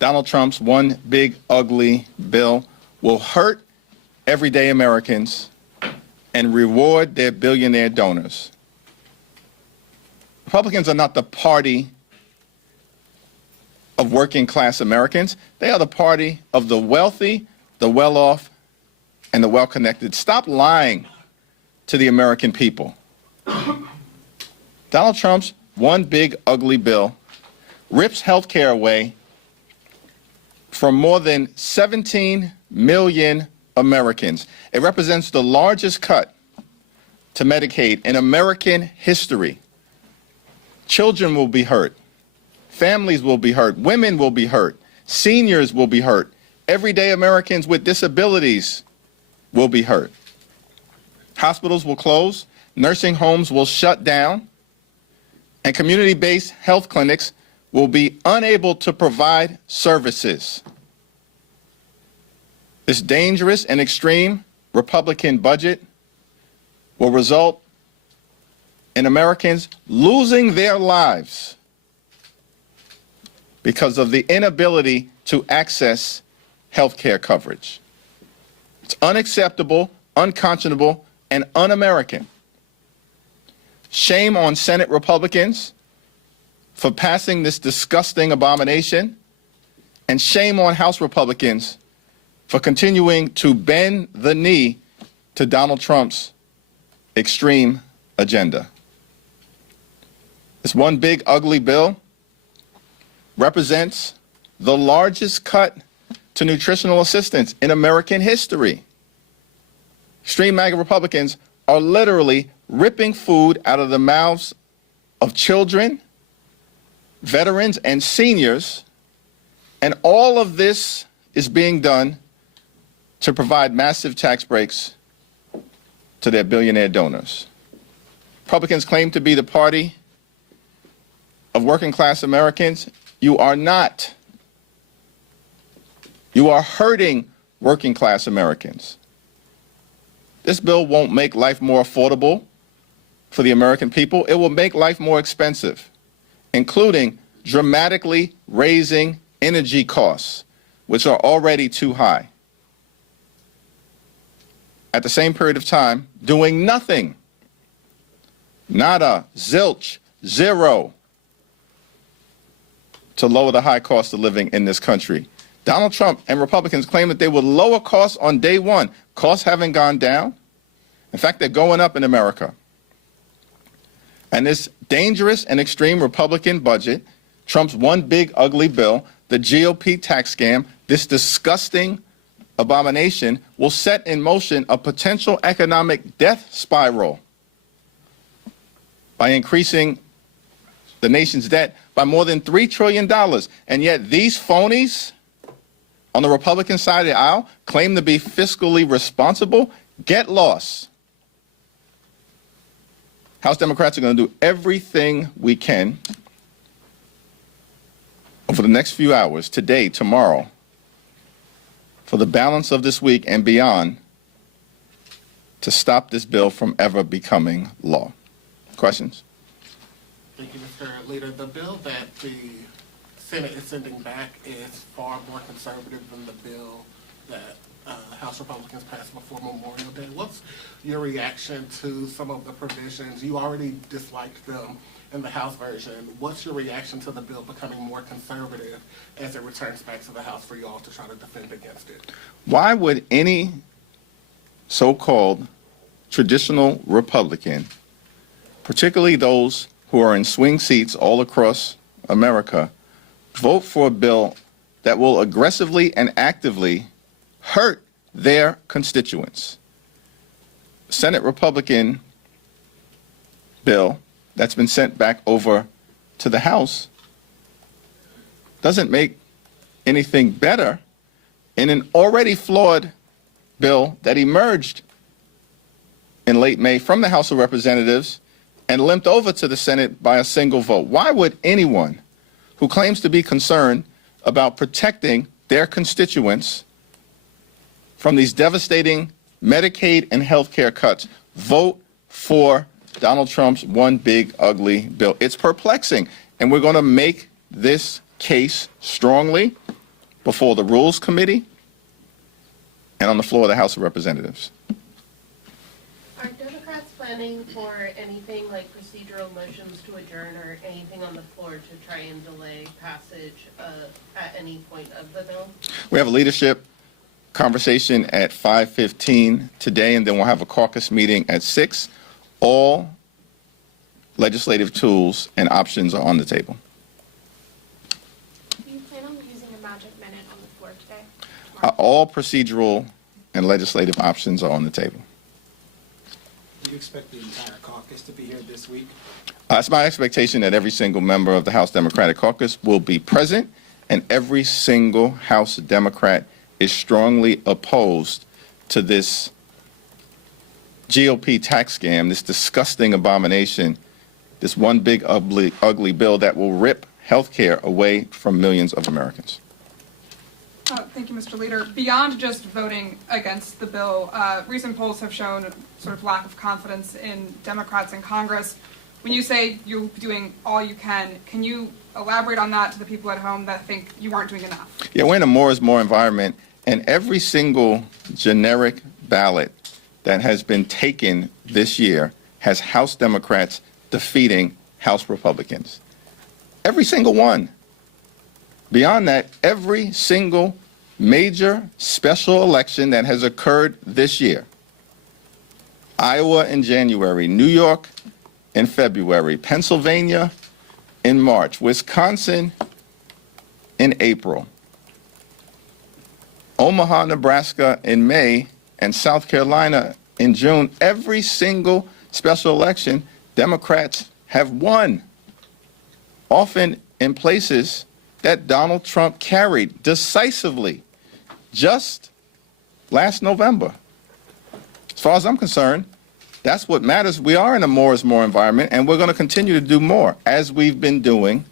Donald Trump's one big ugly bill will hurt everyday Americans and reward their billionaire donors. Republicans are not the party of working class Americans. They are the party of the wealthy, the well-off, and the well-connected. Stop lying to the American people. Donald Trump's one big ugly bill rips health care away from more than 17 million Americans. It represents the largest cut to Medicaid in American history. Children will be hurt. Families will be hurt. Women will be hurt. Seniors will be hurt. Everyday Americans with disabilities will be hurt. Hospitals will close. Nursing homes will shut down. And community-based health clinics will be unable to provide services. This dangerous and extreme Republican budget will result in Americans losing their lives because of the inability to access health care coverage. It's unacceptable, unconscionable, and un-American. Shame on Senate Republicans for passing this disgusting abomination, and shame on House Republicans for continuing to bend the knee to Donald Trump's extreme agenda. This one big ugly bill represents the largest cut to nutritional assistance in American history. Extreme MAGA Republicans are literally ripping food out of the mouths of children, veterans, and seniors, and all of this is being done to provide massive tax breaks to their billionaire donors. Republicans claim to be the party of working class Americans. You are not. You are hurting working class Americans. This bill won't make life more affordable for the American people. It will make life more expensive, including dramatically raising energy costs, which are already too high. At the same period of time, doing nothing, nada, zilch, zero, to lower the high cost of living in this country. Donald Trump and Republicans claim that they will lower costs on day one. Costs haven't gone down. In fact, they're going up in America. And this dangerous and extreme Republican budget, Trump's one big ugly bill, the GOP tax scam, this disgusting abomination will set in motion a potential economic death spiral by increasing the nation's debt by more than $3 trillion. And yet these phonies on the Republican side of the aisle claim to be fiscally responsible. Get lost. House Democrats are going to do everything we can over the next few hours, today, tomorrow, for the balance of this week and beyond, to stop this bill from ever becoming law. Questions? Thank you, Mr. Leader. The bill that the Senate is sending back is far more conservative than the bill that House Republicans passed before Memorial Day. What's your reaction to some of the provisions? You already disliked them in the House version. What's your reaction to the bill becoming more conservative as it returns back to the House for you all to try to defend against it? Why would any so-called traditional Republican, particularly those who are in swing seats all across America, vote for a bill that will aggressively and actively hurt their constituents? Senate Republican bill that's been sent back over to the House doesn't make anything better in an already flawed bill that emerged in late May from the House of Representatives and limped over to the Senate by a single vote. Why would anyone who claims to be concerned about protecting their constituents from these devastating Medicaid and health care cuts vote for Donald Trump's one big ugly bill? It's perplexing, and we're going to make this case strongly before the Rules Committee and on the floor of the House of Representatives. Are Democrats planning for anything like procedural motions to adjourn or anything on the floor to try and delay passage at any point of the bill? We have a leadership conversation at 5:15 today, and then we'll have a caucus meeting at 6. All legislative tools and options are on the table. Do you plan on using a magic minute on the floor today? All procedural and legislative options are on the table. Do you expect the entire caucus to be here this week? It's my expectation that every single member of the House Democratic Caucus will be present, and every single House Democrat is strongly opposed to this GOP tax scam, this disgusting abomination, this one big ugly bill that will rip health care away from millions of Americans. Thank you, Mr. Leader. Beyond just voting against the bill, recent polls have shown sort of lack of confidence in Democrats in Congress. When you say you're doing all you can you elaborate on that to the people at home that think you aren't doing enough? Yeah, we're in a more is more environment, and every single generic ballot that has been taken this year has House Democrats defeating House Republicans. Every single one. Beyond that, every single major special election that has occurred this year, Iowa in January, New York in February, Pennsylvania in March, Wisconsin in April, Omaha, Nebraska in May, and South Carolina in June, every single special election, Democrats have won, often in places that Donald Trump carried decisively just last November. As far as I'm concerned, that's what matters. We are in a more is more environment, and we're going to continue to do more, as we've been doing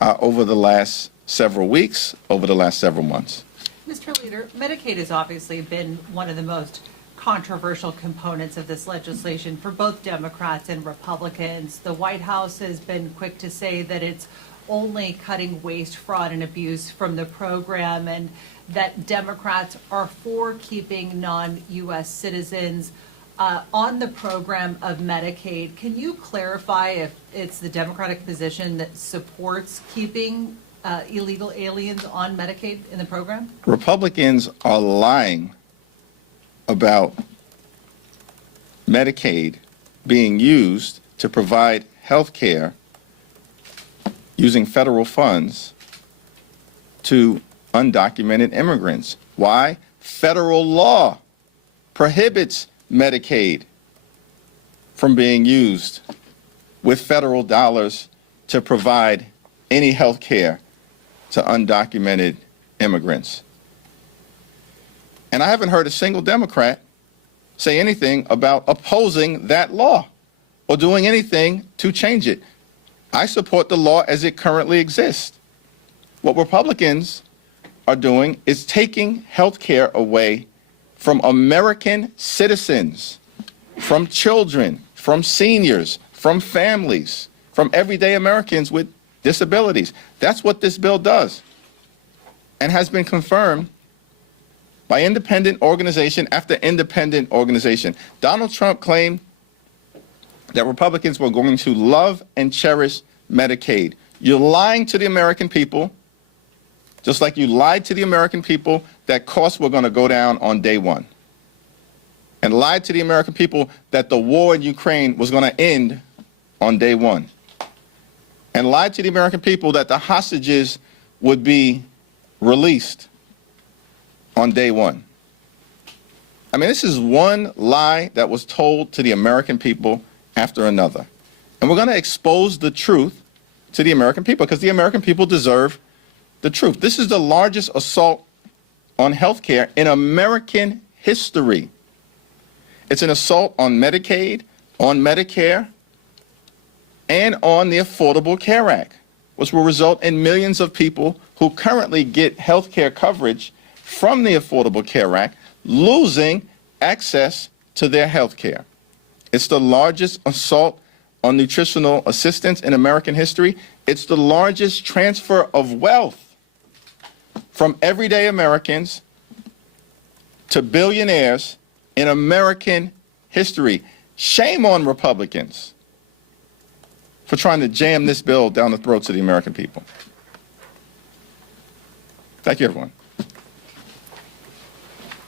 over the last several weeks, over the last several months. Mr. Leader, Medicaid has obviously been one of the most controversial components of this legislation for both Democrats and Republicans. The White House has been quick to say that it's only cutting waste, fraud, and abuse from the program, and that Democrats are for keeping non-U.S. citizens on the program of Medicaid. Can you clarify if it's the Democratic position that supports keeping illegal aliens on Medicaid in the program? Republicans are lying about Medicaid being used to provide health care using federal funds to undocumented immigrants. Why? Federal law prohibits Medicaid from being used with federal dollars to provide any health care to undocumented immigrants. And I haven't heard a single Democrat say anything about opposing that law or doing anything to change it. I support the law as it currently exists. What Republicans are doing is taking health care away from American citizens, from children, from seniors, from families, from everyday Americans with disabilities. That's what this bill does, and has been confirmed by independent organization after independent organization. Donald Trump claimed that Republicans were going to love and cherish Medicaid. You're lying to the American people, just like you lied to the American people that costs were going to go down on day one, and lied to the American people that the war in Ukraine was going to end on day one, and lied to the American people that the hostages would be released on day one. I mean, this is one lie that was told to the American people after another. And we're going to expose the truth to the American people, because the American people deserve the truth. This is the largest assault on health care in American history. It's an assault on Medicaid, on Medicare, and on the Affordable Care Act, which will result in millions of people who currently get health care coverage from the Affordable Care Act losing access to their health care. It's the largest assault on nutritional assistance in American history. It's the largest transfer of wealth from everyday Americans to billionaires in American history. Shame on Republicans for trying to jam this bill down the throats of the American people. Thank you, everyone.